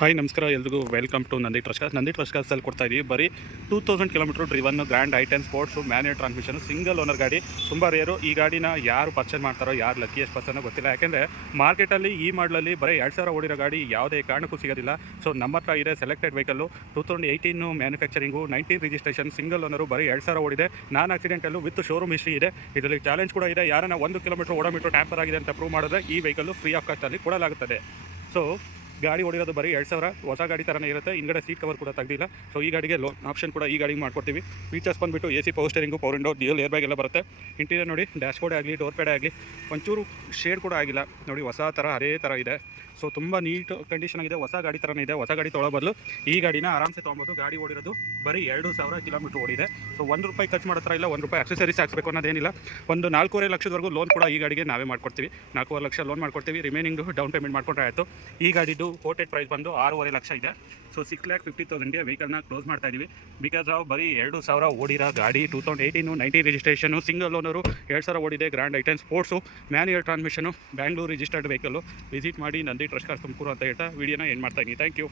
Hi ನಮಸ್ಕಾರ ಎಲ್ರಿಗೂ welcome to Nandi trust ಕಾರ್ಸಲ್ಲಿ ಕೊಡ್ತಾ ಇದ್ದೀವಿ. ಬರೀ 2000 kilometre driven grand i ten sports manual transmission single owner ಗಾಡಿ. ತುಂಬ ರೇರು. ಈ ಗಾಡಿನ ಯಾರು ಪರ್ಚೇಸ್ ಮಾಡ್ತಾರೋ, ಯಾರು ಲಕ್ಕಿಯಸ್ಟ್ ಪರ್ಸನ್ ಗೊತ್ತಿಲ್ಲ. ಯಾಕೆಂದರೆ ಮಾರ್ಕೆಟಲ್ಲಿ ಈ ಮಾಡಲಲ್ಲಿ ಬರೀ 2000 ಓಡಿರೋ ಗಾಡಿ ಯಾವುದೇ ಕಾರಣಕ್ಕೂ ಸಿಗೋದಿಲ್ಲ. ಸೊ ನಮ್ಮ ಹತ್ರ ಇದೆ selected vehicle 2018 manufacturing, 19 registration, single owner, ಬರೀ 2000 ಓಡಿದೆ. ನಾನ್ ಆಕ್ಸಿಡೆಂಟಲ್ಲೂ ವಿತ್ ಶೋರೂಮ್ ಹಿಸ್ಟ್ರಿ ಇದೆ. ಇದರಲ್ಲಿ ಚಾಲೆಂಜ್ ಕೂಡ ಇದೆ. ಯಾರನ್ನ 1 ಕಿಲೋಮೀಟರ್ ಓಡೋಮೀಟರ್ ಟ್ಯಾಂಪರ್ ಆಗಿದೆ ಅಂತ ಪ್ರೂವ್ ಮಾಡಿದ್ರೆ ಈ ವೆಹಿಕಲ್ಲು ಫ್ರೀ ಆಫ್ ಕಾಸ್ಟಲ್ಲಿ ಕೊಡಲಾಗುತ್ತದೆ. ಸೊ ಗಾಡಿ ಓಡಿರೋದು ಬರೀ 2000. ಹೊಸ ಗಾಡಿ ಥರನೇ ಇರುತ್ತೆ. ಹಿಂಗಡೆ ಸೀಟ್ ಕವರ್ ಕೂಡ ತೆಗೆದಿಲ್ಲ. ಸೊ ಈ ಗಾಡಿಗೆ ಲೋನ್ ಆಪ್ಷನ್ ಕೂಡ ಈ ಗಾಡಿಗೆ ಮಾಡ್ಕೊಡ್ತೀವಿ. ಫೀಚರ್ಸ್ ಬಂದುಬಿಟ್ಟು AC power steering, power window, dual air bag ಎಲ್ಲ ಬರುತ್ತೆ. ಇಂಟೀರಿಯರ್ ನೋಡಿ, ಡ್ಯಾಶ್ಬೋರ್ಡ್ ಆಗಲಿ, ಡೋರ್ ಪ್ಯಾಡ್ ಆಗಲಿ ಒಂಚೂರು ಶೇಡ್ ಕೂಡ ಆಗಿಲ್ಲ ನೋಡಿ. ಹೊಸ ಥರ ಅದೇ ಥರ ಇದೆ. ಸೊ ತುಂಬ ನೀಟ್ ಕಂಡೀಷನ್ ಆಗಿದೆ. ಹೊಸ ಗಾಡಿ ಥರನೇ ಇದೆ. ಹೊಸ ಗಾಡಿ ತೊಗೊಳ್ಳೋ ಬದಲು ಈ ಗಾಡಿನ ಆರಾಮ್ಸೆ ತೊಗೊಬೋದು. ಗಾಡಿ ಓಡಿರೋದು ಬರೀ 2000 ಕಿಲೋಮೀಟರ್ ಓಡಿದೆ. ಸೊ ₹1 ಖರ್ಚು ಮಾಡೋ ಥರ ಇಲ್ಲ. ₹1 ಅಕ್ಸೆಸರೀಸ್ ಹಾಕ್ಸ್ಬೇಕು ಅನ್ನೋದೇನಿಲ್ಲ. ಒಂದು 4.5 ಲಕ್ಷದವರೆಗೂ ಲೋನ್ ಕೂಡ ಈ ಗಾಡಿಗೆ ನಾವೇ ಮಾಡ್ಕೊಡ್ತೀವಿ. 4.5 ಲಕ್ಷ ಲೋನ್ ಮಾಡ್ಕೊಡ್ತೀವಿ. ರಿಮೈನಿಂಗು ಡೌನ್ ಪೇಮೆಂಟ್ ಮಾಡ್ಕೊಂಡ್ರೆ ಆಯಿತು. ಈ ಗಾಡಿದು ಕೋಟೆಡ್ ಪ್ರೈಸ್ ಬಂದು 6.5 ಲಕ್ಷ ಇದೆ. ಸೊ 6,50,000ಗೆ ವೆಹಿಕಲ್ನ ಕ್ಲೋಸ್ ಮಾಡ್ತಾ ಇದ್ದೀವಿ. ಬಿಕಾಸ್ ಆಫ್ ಬರೀ 2000 ಓಡಿರೋ ಗಾಡಿ, 2018 19 ರಿಜಿಸ್ಟ್ರೇಷನು, ಸಿಂಗಲ್ ಓನರು, 2000 ಓಡಿದೆ, grand i ten sports, manual transmission, Bengaluru registered vehicle. Visit ಮಾಡಿ ನಂದಿ ಟ್ರಸ್ಟ್ ಕಾರ್ಸ್ ತುಮಕೂರು ಅಂತ ಹೇಳ್ತಾ ವಿಡಿಯೋನ ಎಂಡ್ ಮಾಡ್ತಾ ಇದ್ದೀನಿ. Thank you.